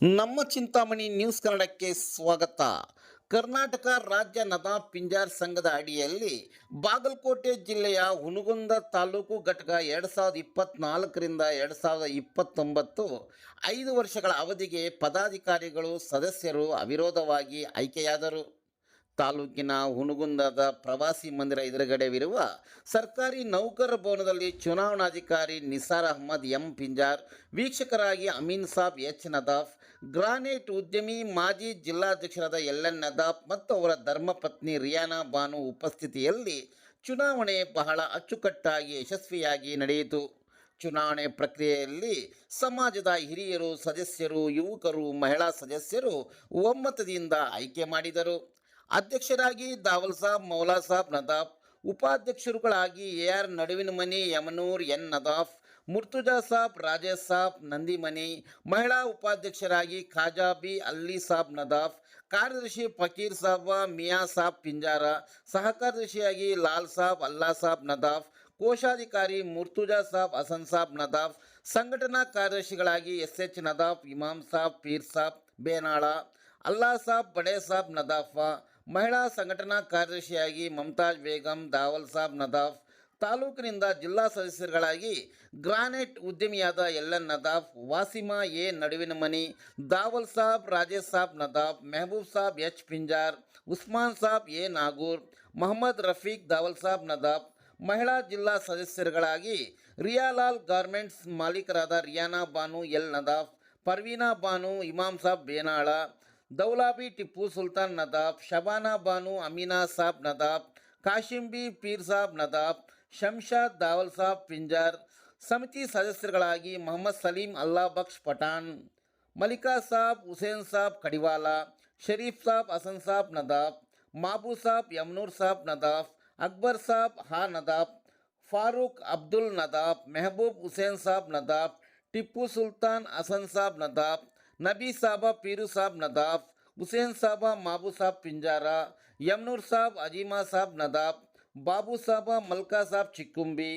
ನಮ್ಮ ಚಿಂತಾಮಣಿ ನ್ಯೂಸ್ ಕನ್ನಡಕ್ಕೆ ಸ್ವಾಗತ. ಕರ್ನಾಟಕ ರಾಜ್ಯ ನದಾಫ್ ಪಿಂಜಾರ್ ಸಂಘದ ಅಡಿಯಲ್ಲಿ ಬಾಗಲಕೋಟೆ ಜಿಲ್ಲೆಯ ಹುನಗುಂದ ತಾಲೂಕು ಘಟಕ 2024ರಿಂದ 2029 5 ವರ್ಷಗಳ ಅವಧಿಗೆ ಪದಾಧಿಕಾರಿಗಳು ಸದಸ್ಯರು ಅವಿರೋಧವಾಗಿ ಆಯ್ಕೆಯಾದರು. ತಾಲೂಕಿನ ಹುನಗುಂದದ ಪ್ರವಾಸಿ ಮಂದಿರ ಎದುರುಗಡೆವಿರುವ ಸರ್ಕಾರಿ ನೌಕರರ ಭವನದಲ್ಲಿ ಚುನಾವಣಾಧಿಕಾರಿ ನಿಸಾರ್ ಅಹಮದ್ ಎಂ ಪಿಂಜಾರ್, ವೀಕ್ಷಕರಾಗಿ ಅಮೀನ್ ಸಾಬ್ ಎಚ್ ನದಾಫ್, ಗ್ರಾನೈಟ್ ಉದ್ಯಮಿ ಮಾಜಿ ಜಿಲ್ಲಾಧ್ಯಕ್ಷರಾದ ಎನ್ ನದಾಫ್ ಮತ್ತು ಅವರ ಧರ್ಮಪತ್ನಿ ರಿಯಾನಾ ಬಾನು ಉಪಸ್ಥಿತಿಯಲ್ಲಿ ಚುನಾವಣೆ ಬಹಳ ಅಚ್ಚುಕಟ್ಟಾಗಿ ಯಶಸ್ವಿಯಾಗಿ ನಡೆಯಿತು. ಚುನಾವಣೆ ಪ್ರಕ್ರಿಯೆಯಲ್ಲಿ ಸಮಾಜದ ಹಿರಿಯರು, ಸದಸ್ಯರು, ಯುವಕರು, ಮಹಿಳಾ ಸದಸ್ಯರು ಒಮ್ಮತದಿಂದ ಆಯ್ಕೆ ಮಾಡಿದರು. ಅಧ್ಯಕ್ಷರಾಗಿ ದಾವಲ್ ಸಾಬ್ ಮೌಲಾ ಸಾಬ್ ನದಾಫ್, ಉಪಾಧ್ಯಕ್ಷರುಗಳಾಗಿ ಎಆರ್ ನಡುವಿನಮನಿ ಯಮನೂರ್ ಎನ್ ನದಾಫ್, ಮುರ್ತುಜಾ ಸಾಬ್ ರಾಜೇಶ್ ಸಾಬ್ ನಂದಿಮನಿ, ಮಹಿಳಾ ಉಪಾಧ್ಯಕ್ಷರಾಗಿ ಖಾಜಾ ಬಿ ಅಲ್ಲಿ ಸಾಬ್ ನದಾಫ್, ಕಾರ್ಯದರ್ಶಿ ಫಕೀರ್ ಸಾಬ್ ಮಿಯಾ ಸಾಬ್ ಪಿಂಜಾರ, ಸಹಕಾರ್ಯದರ್ಶಿಯಾಗಿ ಲಾಲ್ ಸಾಬ್ ಅಲ್ಲಾ ಸಾಬ್ ನದಾಫ್, ಕೋಶಾಧಿಕಾರಿ ಮುರ್ತುಜಾ ಸಾಬ್ ಹಸನ್ ಸಾಬ್ ನದಾಫ್, ಸಂಘಟನಾ ಕಾರ್ಯದರ್ಶಿಗಳಾಗಿ ಎಸ್ ನದಾಫ್, ಇಮಾಮ್ ಸಾಬ್ ಪೀರ್ ಸಾಬ್ ಬೇನಾಳ, ಅಲ್ಲಾ ಸಾಬ್ ಬಡೆ ಸಾಬ್ ನದಾಫ, ಮಹಿಳಾ ಸಂಘಟನಾ ಕಾರ್ಯದರ್ಶಿಯಾಗಿ ಮಮತಾಜ್ ಬೇಗಂ, ದಾವಲ್ ಸಾಬ್ ನದಾಫ್, ತಾಲೂಕಿನಿಂದ ಜಿಲ್ಲಾ ಸದಸ್ಯರುಗಳಾಗಿ ಗ್ರಾನೈಟ್ ಉದ್ಯಮಿಯಾದ N Nadaf, Wasima A Nadavinamani, Daval Sab Rajesh Sab Nadaf, Mehboob Sab H Pinjar, Usman Sab A Nagur, Mohammad Rafiq Daval Sab Nadaf, ಮಹಿಳಾ ಜಿಲ್ಲಾ ಸದಸ್ಯರುಗಳಾಗಿ ರಿಯಾಲಾಲ್ ಗಾರ್ಮೆಂಟ್ಸ್ ಮಾಲೀಕರಾದ ರಿಯಾನಾ ಬಾನು ಎಲ್ ನದಾಫ್, ಪರ್ವೀನಾ ಬಾನು, ಇಮಾಮ್ ಸಾಬ್ ಬೇನಾಳ, ದೌಲಾಬಿ ಟಿಪ್ಪು ಸುಲ್ತಾನ್ ನದಾಫ್, ಶಬಾನಾ ಬಾನು ಅಮೀನಾ ಸಾಬ್ ನದಾಫ್, ಕಾಶಿಂಬಿ ಪೀರ್ ಸಾಬ್ ನದಾಫ್, ಶಂಷಾದ್ ದಾವಲ್ ಸಾಬ್ ಪಿಂಜಾರ್, ಸಮಿತಿ ಸದಸ್ಯರುಗಳಾಗಿ ಮೊಹಮ್ಮದ್ ಸಲೀಂ ಅಲ್ಲಾ ಬಕ್ಷ್ ಪಠಾಣ್, ಮಲಿಕಾ ಸಾಬ್, ಹುಸೇನ್ ಸಾಬ್ ಕಡಿವಾಲಾ, ಶರೀಫ್ ಸಾಬ್ ಹಸನ್ ಸಾಬ್ ನದಾಫ್, ಮಾಬೂ ಸಾಬ್ ಯಮನೂರ್ ಸಾಬ್ ನದಾಫ್, ಅಕ್ಬರ್ ಸಾಬ್ ಹಾ ನದಾಫ್, ಫಾರೂಕ್ ಅಬ್ದುಲ್ ನದಾಫ್, ಮೆಹಬೂಬ್ ಹುಸೇನ್ ಸಾಬ್ ನದಾಫ್, ಟಿಪ್ಪು ಸುಲ್ತಾನ್ ಹಸನ್ ಸಾಬ್ ನದಾಫ್, ನಬಿ ಸಾಬಾ ಪೀರು ಸಾಬ್ ನದಾಫ್, ಹುಸೇನ್ ಸಾಬಾ ಮಾಬೂ ಸಾಬ್ ಪಿಂಜಾರ, ಯಮನೂರ್ ಸಾಬ್ ಅಜೀಮಾ ಸಾಬ್ ನದಾಫ್, ಬಾಬು ಸಾಬಾ ಮಲ್ಕಾ ಸಾಬ್ ಚಿಕ್ಕುಂಬಿ,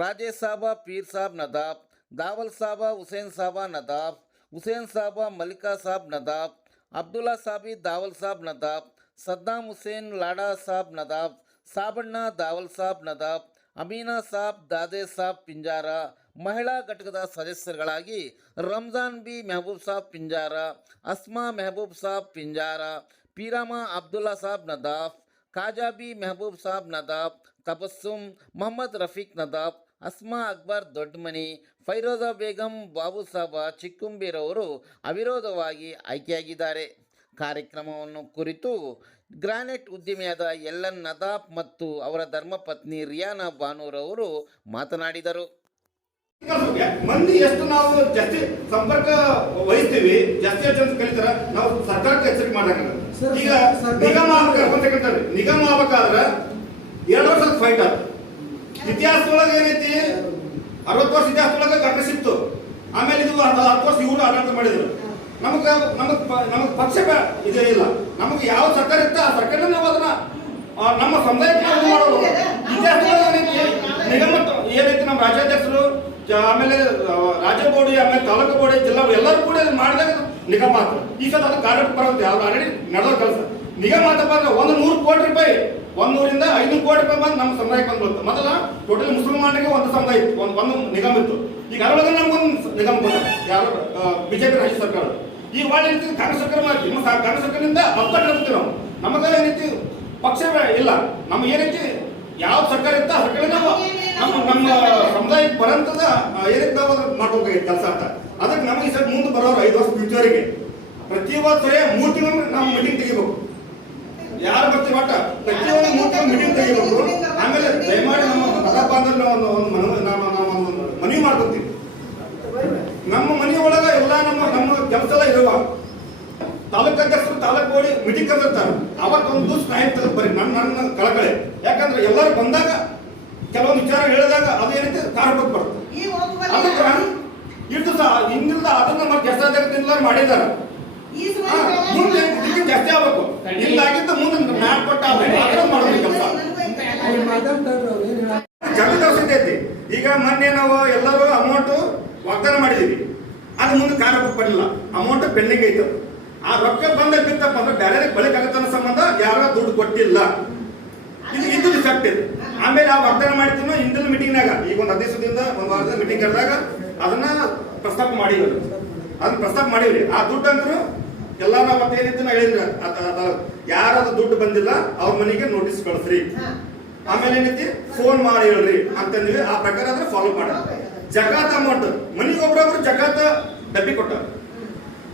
ರಾಜೇಶ್ ಸಾಬಾ ಪೀರ್ ಸಾಬ್ ನದಾಫ್, ದಾವಲ್ ಸಾಬಾ ಹುಸೇನ್ ಸಾಬಾ ನದಾಫ್, ಹುಸೇನ್ ಸಾಬಾ ಮಲಿಕಾ ಸಾಬ್ ನದಾಫ್, ಅಬ್ದುಲ್ಲಾ ಸಾಬಿ ದಾವಲ್ ಸಾಬ್ ನದಾಫ್, ಸದ್ದಾಂ ಹುಸೇನ್ ಲಾಡಾ ಸಾಬ್ ನದಾಫ್, ಸಾಬಣ್ಣ ದಾವಲ್ ಸಾಬ್ ನದಾಫ್, ಅಮೀನಾ ಸಾಬ್ ದಾದೆ ಸಾಬ್ ಪಿಂಜಾರ, ಮಹಿಳಾ ಘಟಕದ ಸದಸ್ಯರುಗಳಾಗಿ ರಂಜಾನ್ ಬಿ ಮೆಹಬೂಬ್ ಸಾಬ್ ಪಿಂಜಾರ, ಅಸ್ಮಾ ಮೆಹಬೂಬ್ ಸಾಬ್ ಪಿಂಜಾರ, ಪೀರಾಮಾ ಅಬ್ದುಲ್ಲಾ ಸಾಬ್ ನದಾಫ್, ಖಾಜಾ ಬಿ ಮೆಹಬೂಬ್ ಸಾಬ್ ನದಾಫ್, ತಬಸ್ಸುಮ್, ಮೊಹಮ್ಮದ್ ರಫೀಕ್ ನದಾಫ್, ಅಸ್ಮಾ ಅಕ್ಬರ್ ದೊಡ್ಡಮನಿ, ಫೈರೋಜಾ ಬೇಗಂ, ಬಾಬು ಸಾಬ ಚಿಕ್ಕುಂಬಿರವರು ಅವಿರೋಧವಾಗಿ ಆಯ್ಕೆಯಾಗಿದ್ದಾರೆ. ಕಾರ್ಯಕ್ರಮವನ್ನು ಕುರಿತು ಗ್ರಾನೈಟ್ ಉದ್ಯಮಿಯಾದ ಎನ್ ನದಾಫ್ ಮತ್ತು ಅವರ ಧರ್ಮಪತ್ನಿ ರಿಯಾನಾ ಬಾನೂರವರು ಮಾತನಾಡಿದರು. ಮಂದಿ ಎಷ್ಟು ನಾವು ಜಾಸ್ತಿ ಸಂಪರ್ಕ ವಹಿಸ್ತೀವಿ, ಜಾಸ್ತಿ ಜನ ಕಲಿತಾರ, ನಾವು ಸರ್ಕಾರಕ್ಕೆ ಎಚ್ಚರಿಕೆ ಮಾಡಂಗಿಲ್ಲ. ಈಗ ನಿಗಮ ಆಗ್ಬೇಕಾದ್ರೆ ನಿಗಮ ಆಗ್ಬೇಕಾದ್ರೆ 2 ವರ್ಷದ ಫೈಟ್ ಆದ. ಇತಿಹಾಸದೊಳಗೆ ಏನೈತಿ, 60 ವರ್ಷ ಇತಿಹಾಸದೊಳಗೆ ಕಾಂಗ್ರೆಸ್ ಇತ್ತು. ಆಮೇಲೆ ಇದು 10 ವರ್ಷ ಇವರು ಆಡಳಿತ ಮಾಡಿದ್ರು. ನಮಗ್ ಪಕ್ಷ ಇದೇ ಇಲ್ಲ. ನಮಗೆ ಯಾವ ಸರ್ಕಾರ ಇತ್ತ ಆ ಸರ್ಕಾರ ನಾವು ಅದನ್ನ ನಮ್ಮ ಸಮುದಾಯಕ್ಕೆ ಮಾಡೋದು. ಇತಿಹಾಸದೊಳಗೆ ನಿಗಮ ಏನೈತಿ, ನಮ್ಮ ರಾಜ್ಯಾಧ್ಯಕ್ಷರು, ಆಮೇಲೆ ರಾಜ್ಯ ಬೋರ್ಡಿ, ಆಮೇಲೆ ತಾಲೂಕು ಬೋರ್ಡಿ, ಜಿಲ್ಲಾ ಎಲ್ಲರೂ ಕೂಡ ಮಾಡಿದಾಗ ನಿಗಮ ಮಾತ್ರ. ಈ ಸಲ ಅದು ಕಾರ್ಯ ಬರುತ್ತೆ, ಅವ್ರು ಆಲ್ರೆಡಿ ನಡೆದ ಕೆಲಸ. ನಿಗಮ ಮಾತಪ್ಪ ಅಂದ್ರೆ 100 ಕೋಟಿ ರೂಪಾಯಿ, 100ರಿಂದ 500 ಕೋಟಿ ರೂಪಾಯಿ ಬಂದು ನಮ್ಮ ಸಮುದಾಯಕ್ಕೆ ಬಂದ್ಬಿಡುತ್ತೆ. ಮೊದಲ ಟೋಟಲ್ ಮುಸಲ್ಮಾನಿಗೆ ಒಂದು ಸಮುದಾಯ ಇತ್ತು, ಒಂದು ನಿಗಮ ಇತ್ತು. ಈಗ ಅದರೊಳಗೆ ನಮ್ಗೊಂದು ನಿಗಮ ಬಂದ ಯಾರು ಬಿಜೆಪಿ ರಾಜ್ಯ ಸರ್ಕಾರ. ಈ ಒಳ್ಳೆ ರೀತಿ ಕಾಂಗ್ರೆಸ್ ಸರ್ಕಾರ ಮಾಡ್ತೀವಿ. ಕಾಂಗ್ರೆಸ್ ಸರ್ಕಾರದಿಂದ ಹತ್ತಾಡ್ತೀವಿ ನಾವು. ನಮಗೆ ಏನೈತಿ ಪಕ್ಷ ಇಲ್ಲ. ನಮ್ಮ ಏನೈತಿ ಯಾವ ಸರ್ಕಾರ ಇತ್ತ ಆ ಸರ್ಕಾರ ನಾವು ನಮ್ಮ ಸಮುದಾಯಕ್ಕೆ ಬರಂತದ ಏನಕ್ಕೆ ನಾವು ಮಾಡ್ಬೇಕಾಗಿತ್ತು ಕೆಲಸ ಅಂತ. ಅದಕ್ಕೆ ನಮಗೆ ಈ ಸರ್ ಮುಂದೆ ಬರೋರು 5 ವರ್ಷ ಫ್ಯೂಚರಿಗೆ ಪ್ರತಿ ವರ್ಷ 3 ತಿಂಗಳು ನಾವು ಮೀಟಿಂಗ್ ತೆಗಿಬೇಕು. ಯಾರು ಬರ್ತೀವಿ ಒಟ್ಟ ಪ್ರತಿಯೊಂದು 3 ತಿಂಗಳು ಮೀಟಿಂಗ್ ತೆಗಿಬೇಕು. ಆಮೇಲೆ ದಯಮಾಡಿ ನಮ್ಮ ಮಗಪ್ಪ ಅಂದ್ರೆ ಒಂದು ಮನವಿ ಮಾಡ್ಕೊತೀವಿ. ನಮ್ಮ ಮನೆ ಒಳಗ ಎಲ್ಲ ನಮ್ಮ ಕೆಲಸ ಎಲ್ಲ ಇರುವ ತಾಲೂಕು ಅಧ್ಯಕ್ಷರು ತಾಲೂಕು ಬೋರ್ಡಿ ಮೀಟಿಂಗ್ ಕರೆದಿರ್ತಾರೆ. ಅವತ್ತೊಂದು ಟೈಮ್ ತೆಗೆದು ಬರೀ ನನ್ನ ಕಳಕಳೆ. ಯಾಕಂದ್ರೆ ಎಲ್ಲರೂ ಬಂದಾಗ ಕೆಲವೊಂದು ವಿಚಾರ ಹೇಳಿದಾಗ ಅದು ಏನೈತೆ ಕಾರ್ಯಕ್ಕೆ ಬರುತ್ತೆ. ಅದಕ್ಕೆ ಇಷ್ಟು ಸಹ ಹಿಂದಿಲ್ಲ ಅದನ್ನ ಮತ್ತೆ ಎಷ್ಟಾದ ಮಾಡಿದ್ದಾರೆ. ಮುಂದೆ ಜಾಸ್ತಿ ಆಗ್ಬೇಕು. ಇಲ್ಲಾಗಿದ್ದು ಮುಂದೆ ಮ್ಯಾಪ್ ಕೊಟ್ಟ ಮಾಡೋದು ಕೆಲಸ ಜಗದ ಅವಶ್ಯಕತೆ ಐತಿ. ಈಗ ಮೊನ್ನೆ ನಾವು ಎಲ್ಲರೂ ಅಮೌಂಟ್ ವಾಗ್ದಾನ ಮಾಡಿದೀವಿ. ಅದು ಮುಂದೆ ಕಾರ್ಯ ಬರಲಿಲ್ಲ, ಅಮೌಂಟ್ ಪೆಂಡಿಂಗ್ ಐತೆ. ಆ ರೊಕ್ಕ ಬಂದ ಬಿತ್ತಪ್ಪ ಅಂದ್ರೆ ಬೇರೆ ಬಳಿಕ ಆಗತ್ತನ್ನ ಸಂಬಂಧ ಯಾರ ದುಡ್ಡು ಕೊಟ್ಟಿಲ್ಲ. ಇದು ಡಿಫೆಕ್ಟ್ ಇದೆ. ಆಮೇಲೆ ಆ ವಾಗ್ದಾನ ಮಾಡಿದ್ವಿ ಇಂದಿನ ಮೀಟಿಂಗ್ನಾಗ, ಈಗ ಒಂದು 15 ದಿನದಿಂದ ಒಂದು ವಾರದ ಮೀಟಿಂಗ್ ಕರೆದಾಗ ಅದನ್ನ ಪ್ರಸ್ತಾಪ ಮಾಡಿವ್ರಿ. ಆ ದುಡ್ಡು ಅಂದ್ರು ಎಲ್ಲ ನಾವು ಮತ್ತೇನಿತ್ತು ನಾ ಹೇಳಿದ್ರ, ಯಾರದು ದುಡ್ಡು ಬಂದಿಲ್ಲ ಅವ್ರ ಮನೆಗೆ ನೋಟಿಸ್ ಕಳಿಸ್ರಿ, ಆಮೇಲೆ ಏನೈತಿ ಫೋನ್ ಮಾಡಿ ಹೇಳ್ರಿ ಅಂತಂದ್ವಿ. ಆ ಪ್ರಕಾರ ಆದ್ರೆ ಫಾಲೋ ಮಾಡ. ಜಕಾತ್ ಅಮೌಂಟ್ ಮನಿಗೆ ಒಬ್ರೊಬ್ರು ಜಕಾತ್ ಡಬ್ಬಿ ಕೊಟ್ಟಾರ.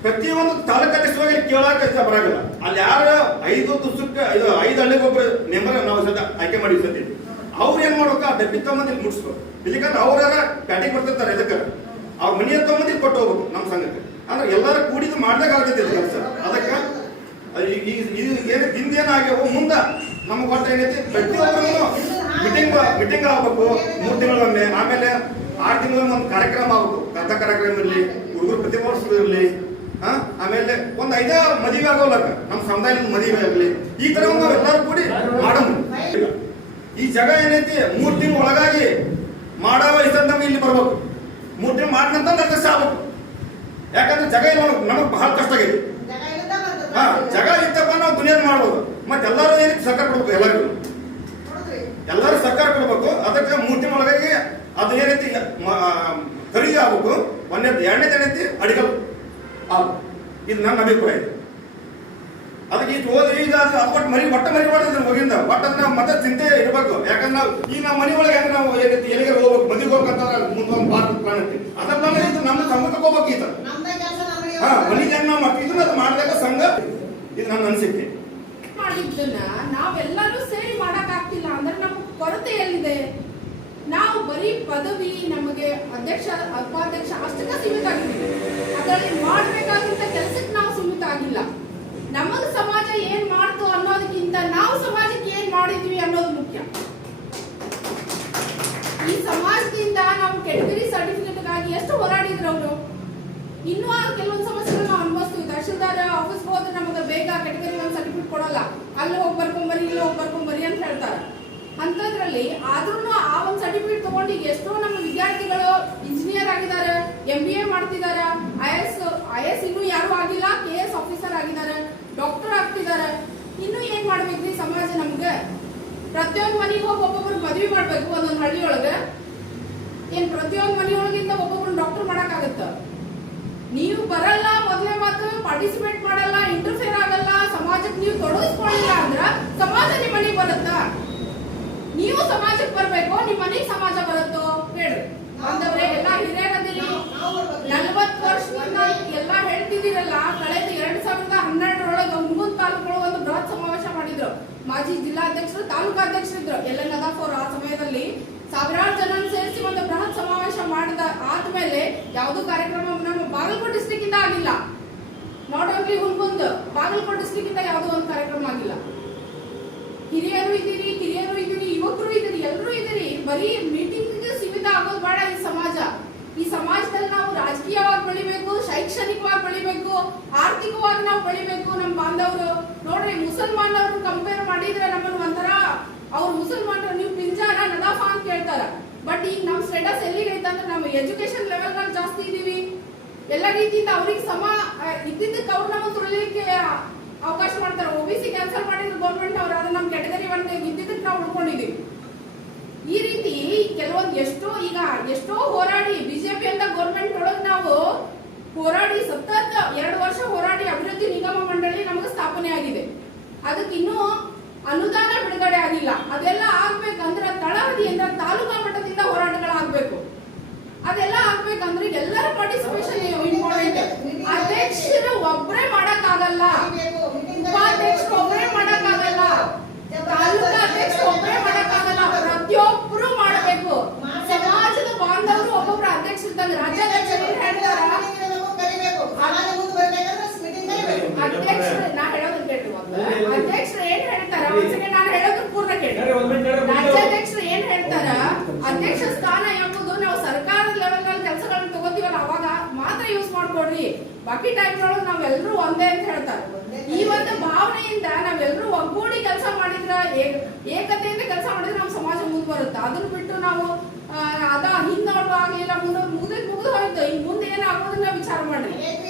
ಪ್ರತಿಯೊಂದು ತಾಲೂಕಲ್ಲಿ ಕೇಳಾಕ ಬರಾಗಲ್ಲ. ಅಲ್ಲಿ ಯಾರ 5 ದಿವಸಕ್ಕೆ 5 ಹಳ್ಳಿಗೆ ಒಬ್ರು ಮೆಂಬರ್ ನಾವು ಆಯ್ಕೆ ಮಾಡಿ ಸದ್ಯ ಅವ್ರು ಏನ್ ಮಾಡ್ಬೇಕು, ಆ ಡಬ್ಬಿ ತಗೊಂಬಂದು ಮುಟ್ಸ್ಬೇಕು. ಇಲ್ಲಿಕಂದ್ರೆ ಅವ್ರ ಪ್ಯಾಟಿಗೆ ಬರ್ತಿರ್ತಾರೆ, ಇದಕ್ಕೆ ಅವ್ರ ಮನೆಯ ತಗೊಂಬಂದು ಕೊಟ್ಟು ಹೋಗ್ಬೇಕು ನಮ್ಮ ಸಂಘಕ್ಕೆ. ಅಂದ್ರೆ ಎಲ್ಲರೂ ಕೂಡಿದು ಮಾಡ್ದಾಗ ಆಗ್ತೈತಿ ಕೆಲಸ. ಅದಕ್ಕೆ ಏನು ಹಿಂದೇನಾಗ್ಯಾವ ಮುಂದ ನಮ್ಗೆ ಒಟ್ಟು ಏನೈತಿ ಪ್ರತಿಯೊಬ್ಬರು ಮೀಟಿಂಗ್ ಆಗ್ಬೇಕು 3 ತಿಂಗಳಿಗೊಮ್ಮೆ. ಆಮೇಲೆ 6 ತಿಂಗಳಿಗೊಮ್ಮೆ ಒಂದು ಕಾರ್ಯಕ್ರಮ ಆಗ್ಬೇಕು. ಕಥಾ ಕಾರ್ಯಕ್ರಮ ಇರಲಿ, ಹುಡುಗರು ಪ್ರತಿಭಾವಂತರು ಇರಲಿ, ಆಮೇಲೆ ಒಂದು 5 ಮದುವೆ ಆಗೋಲಕ್ಕ ನಮ್ಮ ಸಮುದಾಯದ ಮದುವೆ ಆಗಲಿ, ಈ ತರ ನಾವು ಎಲ್ಲರೂ ಕೂಡಿ ಮಾಡೋಣ. ಈ ಜಾಗ ಏನೈತಿ 3 ತಿಂಗಳ ಒಳಗಾಗಿ ಮಾಡವ ಇದ್ದಂತ ಇಲ್ಲಿ ಬರ್ಬೇಕು. 3 ತಿಂಗಳು ಮಾಡಿದಂತ ನಿರ್ದೇಶ ಆಗ್ಬೇಕು. ಯಾಕಂದ್ರೆ ಜಾಗ ಇಲ್ಲ, ನಮಗೆ ಬಹಳ ಕಷ್ಟ ಆಗೈತಿ. ಜಾಗ ಇತ್ತಪ್ಪ ನಾವು ದುನಿಯಾದ ಮಾಡ್ಬೋದು. ಮತ್ತೆ ಎಲ್ಲರೂ ಏನೈತಿ ಸರ್ಕಾರ ಕೊಡ್ಬೇಕು, ಎಲ್ಲರೂ ಸರ್ಕಾರ ಕೊಡ್ಬೇಕು. ಅದಕ್ಕೆ 3 ತಿಂಗಳ ಒಳಗಾಗಿ ಅದು ಏನೈತಿ ಖರೀದಿ ಆಗ್ಬೇಕು. 1ನೇದು 2ನೇದು ಏನೈತಿ ಅಡಿಗಲ್. ಇದು ನನ್ನ ಅಭಿಪ್ರಾಯ. ಅದಕ್ಕೆ ಇಷ್ಟು ಓದಿ ಒಟ್ಟು ಮರಿ ಮಾಡಿದ್ರೆ ಹೋಗಿಂದ ಒಟ್ಟು ನಾವು ಮತ್ತೆ ಚಿಂತೆ ಇರಬೇಕು. ಯಾಕಂದ್ರೆ ನಾವು ಮನೆ ಒಳಗೆ ಹೆಂಗೆ ನಾವು ಏನೈತಿ ಎಲ್ಲಿಗೆ ಹೋಗ್ಬೇಕು, ಮದುವೆಗೆ ಹೋಗ್ಬೇಕಂತಂದ್ರೆ ಮುಂದೊಂದು ಭಾರತ ಪ್ಲಾನ್ ಐತಿ. ಅದ್ರ ಪ್ಲಾನ್ ಇದು ನಮ್ಮ ಸಂಘಕ್ಕೆ ಹೋಗ್ಬೇಕು. ಈತ ಮನೆಗೆ ಹೆಂಗೆ ನಾವು ಮಾಡ್ತಿದ್ರು ಅದು ಮಾಡಿದಾಗ ಸಂಘ. ಇದು ನನ್ನ ಅನಿಸಿಕೆ. ಮಾಡಿದ್ದನ್ನ ನಾವೆಲ್ಲರೂ ಸೇರಿ ಮಾಡಕ್ ಆಗ್ತಿಲ್ಲ ಅಂದ್ರೆ ನಮ್ಗೆ ಕೊರತೆ ಎಲ್ಲಿದೆ? ನಾವು ಬರೀ ಪದವಿ, ನಮಗೆ ಅಧ್ಯಕ್ಷ ಉಪಾಧ್ಯಕ್ಷ ಅಷ್ಟಕ್ಕೆ ಸೀಮಿತ ಆಗಿದ್ದೀವಿ. ಅದರಲ್ಲಿ ಮಾಡ್ಬೇಕಾದಂತ ಕೆಲಸಕ್ಕೆ ನಾವು ಸೀಮಿತ ಆಗಿಲ್ಲ. ನಮಗ್ ಸಮಾಜ ಏನ್ ಮಾಡ್ತು ಅನ್ನೋದಕ್ಕಿಂತ ನಾವು ಸಮಾಜಕ್ಕೆ ಏನ್ ಮಾಡಿದ್ವಿ ಅನ್ನೋದು ಮುಖ್ಯ. ಈ ಸಮಾಜದಿಂದ ನಾವು ಕೆಟಗರಿ ಸರ್ಟಿಫಿಕೇಟ್ಗಾಗಿ ಎಷ್ಟು ಹೋರಾಡಿದ್ರು ಅವರು. ಇನ್ನೂ ಕೆಲವೊಂದು ಸಮಸ್ಯೆಗಳು ನಾವು ಅನುಭವಿಸ್ತೀವಿ. ತಹಶೀಲ್ದಾರ್ ಆಫೀಸ್ಗೆ ಹೋದ್ರೆ ನಮಗೆ ಬೇಗ ಕೆಟಗರಿ 1 ಸರ್ಟಿಫಿಕೇಟ್ ಕೊಡಲ್ಲ. ಅಲ್ಲಿ ಹೋಗಿ ಬರ್ಕೊಂಬರಿ, ಇಲ್ಲಿ ಹೋಗಿ ಬರ್ಕೊಂಬರಿ ಅಂತ ಹೇಳ್ತಾರೆ. ಅಂತದ್ರಲ್ಲಿ ಆದ್ರೂ ಆ ಒಂದು ಸರ್ಟಿಫಿಕೇಟ್ ತಗೊಂಡು ಈಗ ಎಷ್ಟೋ ನಮ್ಮ ವಿದ್ಯಾರ್ಥಿಗಳು ಇಂಜಿನಿಯರ್ ಆಗಿದ್ದಾರೆ, MBA ಮಾಡ್ತಿದ್ದಾರೆ, IS ಇನ್ನೂ ಯಾರು ಆಗಿಲ್ಲ, KS ಆಫೀಸರ್ ಆಗಿದ್ದಾರೆ, ಡಾಕ್ಟರ್ ಆಗ್ತಿದ್ದಾರೆ. ಇನ್ನು ಏನ್ ಮಾಡ್ಬೇಕ್ರಿ ಸಮಾಜ? ನಮ್ಗೆ ಪ್ರತಿಯೊಂದು ಮನೆಗೆ ಹೋಗಿ ಒಬ್ಬೊಬ್ರು ಮದ್ವೆ ಮಾಡ್ಬೇಕು ಒಂದೊಂದು ಹಳ್ಳಿಯೊಳಗೆ. ಏನ್ ಪ್ರತಿಯೊಂದು ಮನೆಯೊಳಗಿಂದ ಒಬ್ಬೊಬ್ರು ಡಾಕ್ಟರ್ ಮಾಡಕ್ಕಾಗತ್ತ? ನೀವು ಬರಲ್ಲ, ಮದುವೆ ಮಾತು ಪಾರ್ಟಿಸಿಪೇಟ್ ಮಾಡಲ್ಲ, ಇಂಟರ್ಫಿಯರ್ ಆಗಲ್ಲ, ಸಮಾಜಕ್ಕೆ ನೀವು ತೊಡಗಿಸ್ಕೊಳ್ಳಿಲ್ಲ ಅಂದ್ರ ಸಮಾಜ ನಿಮ್ಮ ಮನೆಗೆ ಬರುತ್ತಾ? ನೀವು ಸಮಾಜಕ್ಕೆ ಬರ್ಬೇಕು, ನಿಮ್ಮ ಮನೆಗೆ ಸಮಾಜ ಬರುತ್ತೋ ಹೇಳ್ರಿ. ಅಂದವ್ರೆ ಎಲ್ಲ ಹಿರಿಯರದಿರಿ, 40 ವರ್ಷದಿಂದ ಎಲ್ಲ ಹೇಳ್ತಿದ್ದೀರಲ್ಲ. ಕಳೆದ 2012 ಹುನಗುಂದ ತಾಲೂಕು ಒಂದು ಬೃಹತ್ ಸಮಾವೇಶ ಮಾಡಿದ್ರು. ಮಾಜಿ ಜಿಲ್ಲಾಧ್ಯಕ್ಷರು, ತಾಲೂಕಾಧ್ಯಕ್ಷರಿದ್ರು ಎಲ್ಲನ್ನದಾಫೋರ್. ಆ ಸಮಯದಲ್ಲಿ ಸಾವಿರಾರು ಜನ ಸೇರಿಸಿ ಒಂದು ಬೃಹತ್ ಸಮಾವೇಶ ಮಾಡಿದ ಆದ್ಮೇಲೆ ಯಾವುದು ಕಾರ್ಯಕ್ರಮ ನಮ್ಮ ಬಾಗಲಕೋಟೆ ಡಿಸ್ಟ್ರಿಕ್ಟ್ ಇಂದ ಆಗಿಲ್ಲ. Not only Hungund, Bagalkote district ಇಂದ ಯಾವುದೋ ಒಂದು ಕಾರ್ಯಕ್ರಮ ಆಗಿಲ್ಲ. ಹಿರಿಯರು ಇದ್ದೀರಿ, ಕಿರಿಯರು ಇದ್ದೀರಿ, ಯುವಕರು ಇದ್ದೀರಿ, ಎಲ್ಲರೂ ಇದ್ದೀರಿ. ಬರೀ ಮೀಟಿಂಗ್ ಸೀಮಿತ ಆಗೋದು ಬೇಡ. ಈ ಸಮಾಜದಲ್ಲಿ ನಾವು ರಾಜಕೀಯವಾಗಿ ಬೆಳಿಬೇಕು, ಶೈಕ್ಷಣಿಕವಾಗಿ ಬೆಳಿಬೇಕು, ಆರ್ಥಿಕವಾಗಿ ನಾವು ಬೆಳಿಬೇಕು. ನಮ್ಮ ಬಾಂಧವರು ನೋಡ್ರಿ, ಮುಸಲ್ಮಾನವ್ರು ಕಂಪೇರ್ ಮಾಡಿದ್ರೆ ನಮ್ಮನ್ನು ಒಂಥರ, ಅವ್ರು ಮುಸಲ್ಮಾನರು ನೀವು ಪಿಂಜಾರ ನದಾಫಾ ಅಂತ ಕೇಳ್ತಾರ. ಬಟ್ ಈಗ ನಮ್ಮ ಸ್ಟೇಟಸ್ ಎಲ್ಲಿಗೆ ಐತೆ ಅಂದ್ರೆ ನಮ್ಮ ಎಜುಕೇಶನ್ ಲೆವೆಲ್ ನಲ್ಲಿ ಜಾಸ್ತಿ ಇದೀವಿ. ಎಲ್ಲ ರೀತಿಯಿಂದ ಅವ್ರಿಗೆ ಇದ್ದಿದ್ದಕ್ಕೆ ಅವ್ರು ನಮ್ಮ ತುಳಿಲಿಕ್ಕೆ ಅವಕಾಶ ಮಾಡ್ತಾರೆ. OBC ಕ್ಯಾನ್ಸಲ್ ಮಾಡಿದ್ರು ಗೌರ್ಮೆಂಟ್ ಅವ್ರು, ಆದ್ರೆ ನಮ್ಮ ಕೆಟಗರಿ 1 ಇದ್ದಿದ್ದಕ್ಕೆ ನಾವು ಉಳ್ಕೊಂಡಿದೀವಿ. ಈ ರೀತಿ ಕೆಲವೊಂದು ಎಷ್ಟೋ ಹೋರಾಡಿ ಬಿಜೆಪಿ ಅಂತ ಗೌರ್ಮೆಂಟ್ ಒಳಗೆ ನಾವು ಹೋರಾಡಿ ಸತತ 2 ವರ್ಷ ಹೋರಾಡಿ ಅಭಿವೃದ್ಧಿ ನಿಗಮ ಮಂಡಳಿ ನಮಗೆ ಸ್ಥಾಪನೆ ಆಗಿದೆ. ಅದಕ್ಕೆ ಇನ್ನೂ ಅನುದಾನ ಬಿಡುಗಡೆ ಆಗಿಲ್ಲ. ಅದೆಲ್ಲ ಆಗ್ಬೇಕಂದ್ರೆ ತಳಹದಿಯಿಂದ ತಾಲೂಕಾ ಮಟ್ಟದಿಂದ ಹೋರಾಟಗಳಾಗಬೇಕು. ಅದೆಲ್ಲ ಆಗ್ಬೇಕಂದ್ರೆ ಎಲ್ಲರ ಪಾರ್ಟಿಸಿಪೇಷನ್ ಇಂಪಾರ್ಟೆಂಟ್. ಅಧ್ಯಕ್ಷರು ಒಬ್ಬರೇ ಮಾಡಕ್ಕಾಗಲ್ಲ, ಉಪಾಧ್ಯಕ್ಷರು ಒಬ್ಬರೇ ಮಾಡಕ್ಕಾಗಲ್ಲ, ತಾಲೂಕಾ ಅಧ್ಯಕ್ಷರು ಒಬ್ಬರೇ ಮಾಡಕ್ಕಾಗಲ್ಲ. ಪ್ರತಿಯೊಬ್ಬರು ಮಾಡಬೇಕು. ಸಮಾಜದ ಬಾಂಧವರು ಒಬ್ಬೊಬ್ರು ಅಧ್ಯಕ್ಷರಿದ್ದಂಗೆ ರಾಜ್ಯಾಧ್ಯಕ್ಷರು ಏನ್ ಹೇಳ್ತಾರ, ಅಧ್ಯಕ್ಷರು ನಾ ಹೇಳೋದನ್ನ ಕೇಳಿ, ಅಧ್ಯಕ್ಷರು ಏನ್ ಹೇಳ್ತಾರ ಒಂದ್ಸರಿ ನಾನು ಹೇಳೋದನ್ನ ಪೂರ್ಣ ಕೇಳಿ. ರಾಜ್ಯಾಧ್ಯಕ್ಷರು ಏನ್ ಹೇಳ್ತಾರ, ಅಧ್ಯಕ್ಷ ಸ್ಥಾನ ಎಂಬುದು ನಾವು ಸರ್ಕಾರದ ಲೆವೆಲ್ ನಲ್ಲಿ ಕೆಲಸಗಳನ್ನ ತಗೋತೀವಲ್ಲ ಅವಾಗ ಮಾತ್ರ ಯೂಸ್ ಮಾಡ್ಕೊಡ್ರಿ, ಬಾಕಿ ಟೈಮ್ ಒಳಗೆ ನಾವೆಲ್ಲರೂ ಒಂದೇ ಅಂತ ಹೇಳ್ತಾರೆ. ಈ ಒಂದು ಭಾವನೆಯಿಂದ ನಾವೆಲ್ಲರೂ ಒಗ್ಗೂಡಿ ಕೆಲಸ ಮಾಡಿದ್ರ, ಏಕತೆಯಿಂದ ಕೆಲಸ ಮಾಡಿದ್ರೆ ನಮ್ಮ ಸಮಾಜ ಮುಂದೆ ಬರುತ್ತೆ. ಅದನ್ನ ಬಿಟ್ಟು ನಾವು ಹಿಂದೆ ಆಗ್ಲಿಲ್ಲ, ಮುಗಿದು ಹೋಯ್ತು, ಈ ಮುಂದೆ ಏನಾಗೋದನ್ನ ವಿಚಾರ ವಿಚಾರ ಮಾಡ್ರಿ